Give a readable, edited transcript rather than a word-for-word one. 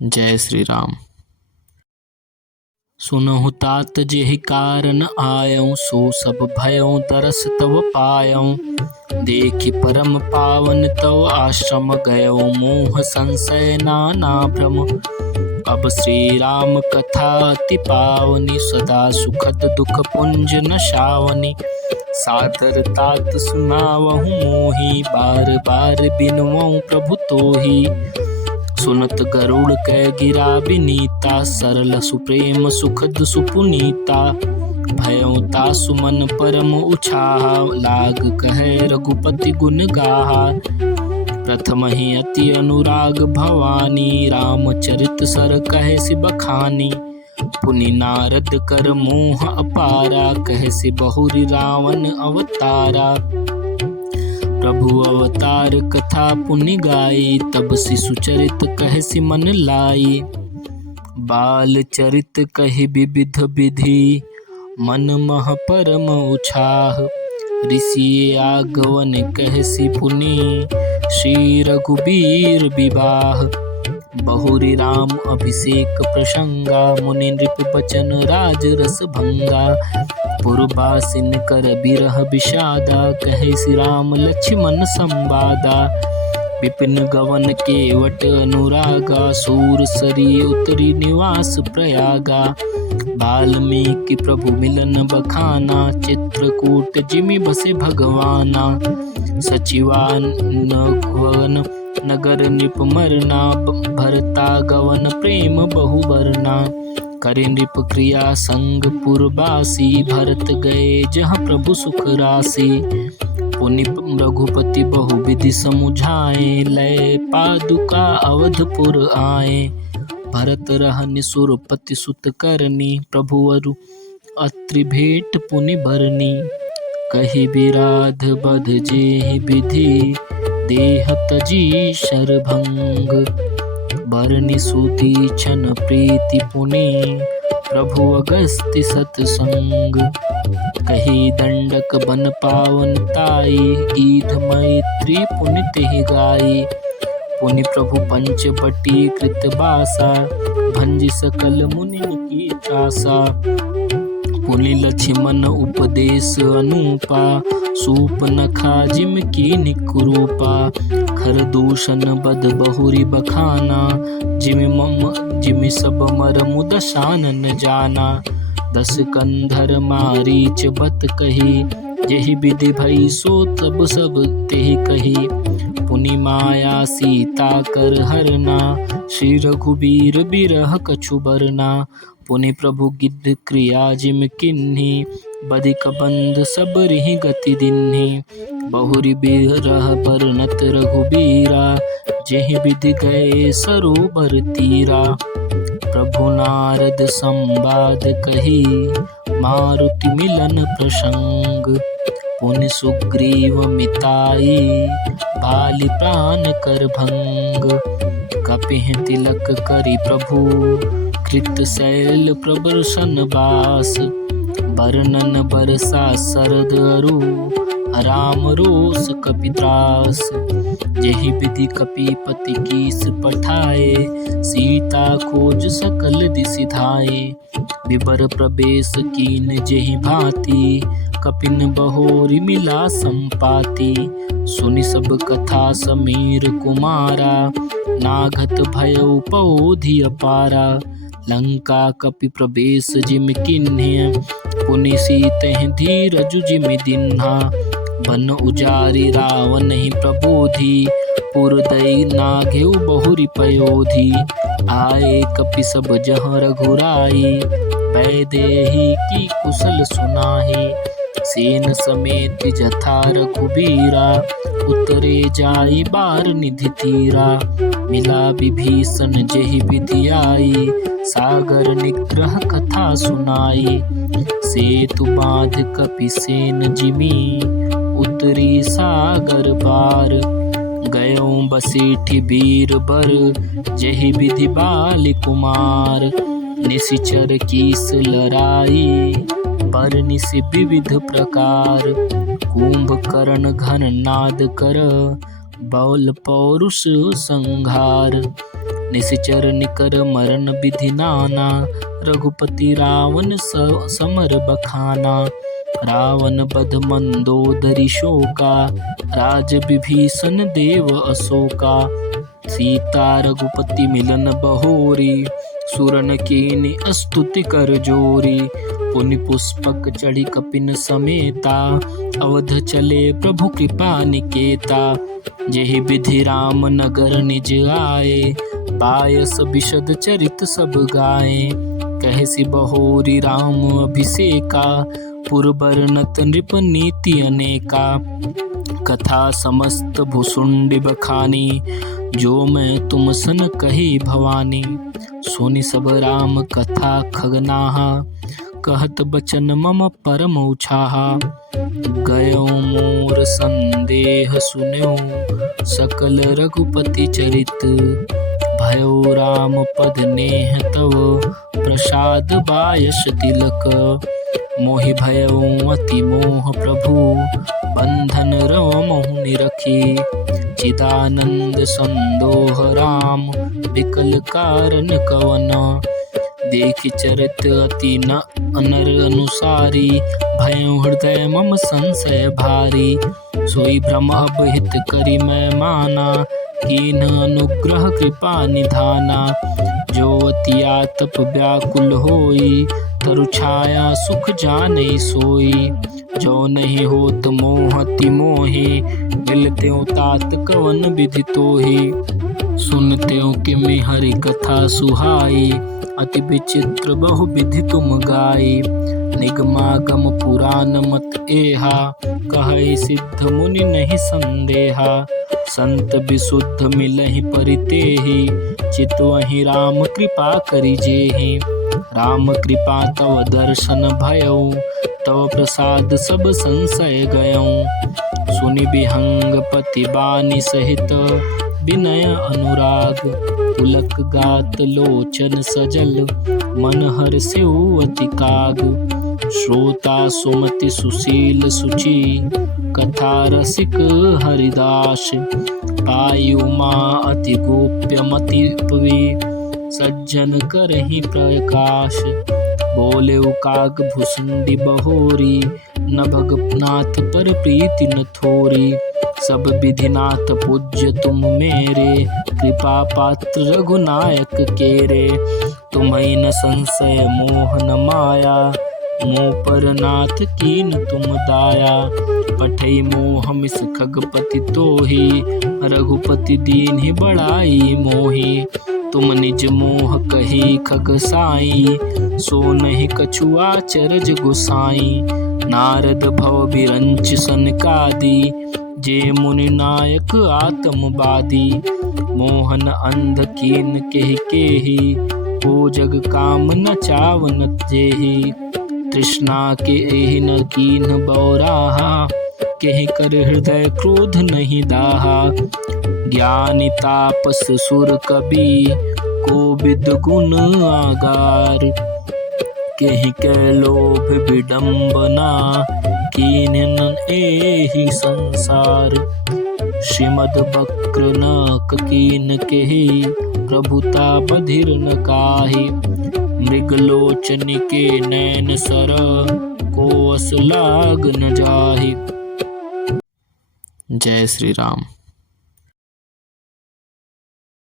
जय श्री राम। सुनहु तात जेहि कारण आयऊँ, सो सब भयऊँ दरस तव पायऊँ। देखि परम पावन तव आश्रम, गयऊँ मोह संशय नाना भ्रम। अब श्री राम कथा अति पावनी, सदा सुखद दुख पुंज नशावनी। सादर तात सुनावहु मोहि, बार बार बिनवऊँ प्रभु तोहि। सुनत गरुड़ कै गिरा विनीता, सरल सुप्रेम सुखद सुपुनीता। भयउ तासु मन परम उछाहा, लाग कहे रघुपति गुण गाहा। प्रथम ही अति अनुराग भवानी, रामचरित सर कहे सि बखानी। पुनि नारद कर मोह अपारा, कहे सि बहुरि रावण अवतारा। प्रभु अवतार कथा पुनि गाई, तब शिशु चरित कह सि मन लाई। बाल चरित कहि विविध विधि, मन मह परम उछाह। ऋषि आगवन कह सि पुनि, श्री रघुबीर विवाह। बहुरि राम अभिषेक प्रसंगा, मुनि नृप बचन राज रस भंगा। पुरबासिन कर बिरह विषादा, कहे सि राम लक्ष्मण संवादा। विपिन गवन केवट अनुरागा, सूर सरी उतरी निवास प्रयागा। वाल्मीकि प्रभु मिलन बखाना, चित्रकूट जिमि बसे भगवाना। सचिवान नगर नृप मरना, भरता गवन प्रेम बहु बरना। करे नृप क्रिया संग पुरबासी, भरत गए जहाँ प्रभु सुख राशि। पुनि रघुपति बहु विधि समुझाए, लय पादुका अवधपुर आए। भरत रहनि सुरपति सुत करनी, प्रभु अरु अत्रि भेंट पुनि बरनी। कहि विराध बध जेहि विधि, देह तजी शरभंग। बरनि सुदीक्षण प्रीति पुनि, प्रभु अगस्त्य सतसंग। कही दंडक बन पावन ताई, गीध मैत्री पुनि तेहि गाई। पुनि प्रभु पंचवटी कृत बासा, भंजि सकल मुनिन की त्रासा। पुनि लक्ष्मण उपदेश अनूपा, सूपनखा जिम की निकुरूपा। खरदूषण बद बहुरि बखाना, जिमि सब मर मुदशान न जाना। दस कंधर मारीच बत कही, जेहि विधि भई सो तब सब तेहि कही। पुनि माया सीता कर हरना, श्री रघुबीर बिरह कछु बरना। पुनि प्रभु गिद्ध क्रिया जिम किन्ही, बधिक बंध सब रिहि गति दिन्ही। बहुरि बिरह बरनत रघुबीरा, जेहि विधि गए सरोवर तीरा। प्रभु नारद संवाद कही, मारुति मिलन प्रसंग। पुनि सुग्रीव मिताई, बालि प्राण कर भंग। कपिह तिलक करि प्रभु, कृत शैल प्रबर्शन बास। बरनन बरसा सरद अरु, राम रोष कपित्रास। जेहि विधि कपिपति कीस पठाए, सीता खोज सकल दिसि धाए। विबर प्रवेश कीन जेहि भांति, कपिन बहोरि मिला संपाति। सुनि सब कथा समीर कुमारा, नाघत भयउ पओधि अपारा। लंका कपि प्रवेश जिम किन्हे, पुनि सीतेहि धीरजु जिमि दिन्हा। बन उजारि रावण ही प्रबोधि, पुर दई नाघेउ बहुरि पयोधि। आए कपि सब जहाँ रघुराई, वैदेही की कुशल सुनाहि। सेन समेत जथा रघुबीरा, उतरे जाई बार निधि तीरा। मिला विभीषण जेहि विधि आई, सागर निग्रह कथा सुनाई। सेतु बांध कपि सेन जिमी, उतरी सागर पार। गयों बसेठि वीर बर, जेहि विधि बालि कुमार। निशिचर कीस लड़ाई, बरनिसि विविध प्रकार। कुंभकर्ण घन नाद कर, बल पौरुष संहार। निशिचर निकर मरण विधि नाना, रघुपति रावण समर बखाना। रावण बध मंदोदरी शोका, राज विभीषण देव अशोका। सीता रघुपति मिलन बहोरी, सुरन कीनि स्तुति कर जोरी। पुनि पुष्पक चढ़ी कपिन समेता, अवध चले प्रभु कृपा निकेता। जेहि विधि राम नगर निज आए, पायस विशद चरित सब गाए। कहसि बहोरी राम अभिषेका, पुरबर नत नृप नीति अनेका। कथा समस्त भुसुंडी बखानी, जो मैं तुम सन कही भवानी। सुनि सब राम कथा खगनाहा, कहत बचन मम परम उछाहा। गयो मोर संदेह सुन्यो, सकल रघुपति चरित। भयो राम पद नेह तव, प्रसाद बायस तिलक। मोहि भयो अति मोह प्रभु, बंधन रवमहु निरखी। चिदानंद संदोह राम, विकल कारण कवन। देखि चरित अति न अनर अनुसारी, भयो हृदय मम संशय भारी। सोई भ्रम अब हित करि मैं माना, कीन अनुग्रह कृपा निधाना। जो अति आतप व्याकुल होई, तरु छाया सुख जाने सोई। जो नहीं होत मोह अति मोहि, मिलत्यों तात कवन विधि तोहि। सुनत्यों किमि हरि कथा सुहाई, अति विचित्र बहु विधि तुम गाई। निगमागम पुराण मत एहा, कहै सिद्ध मुनि नहीं संदेहा। संत विशुद्ध मिलहि परितेहि, चितवहि राम कृपा करि जेहि। राम कृपा तव दर्शन भयो, तव प्रसाद सब संशय गयऊँ। सुनि विहंग पति बानी सहित, विनय अनुराग। पुलक गात लोचन सजल, मन हर्षेउ अति काग। श्रोता सुमति सुशील सुचि, कथा रसिक हरिदास। पाई उमा अति गोप्य मति पवी, सज्जन करहि प्रकाश। बोले काग भुसुंडी बहोरी, नभगनाथ पर प्रीति न थोरी। सब विधिनाथ पूज्य तुम मेरे, कृपा पात्र रघुनायक केरे। तुम्हि न संशय मोह न माया, मोह पर नाथ कीन तुम दाया। पठई मोह मिस खगपति तोहि, रघुपति दीन्हि बड़ाई मोहि। तुम निज मोह कही खग साई, सो नहीं कछु आचरज गोसाई। नारद भव बिरंच सनकादि, जे मुनि नायक आत्मवादी। मोहन अंध कीन केहि केहि, को जग काम न चावन जेहि। तृष्णा के एहि न कीन बौराहा, केहि कर हृदय क्रोध नहीं दाहा। ज्ञानी तापस सुर कवि, कोविद गुण आगार। केहि के लोभ विडम्बना, कीन्हन एहि संसार। श्रीमद वक्र न कीन केहि, प्रभुता बधिर न काहि। मृगलोचन के नैन सर, को अस लाग न जाहि। जय श्री राम।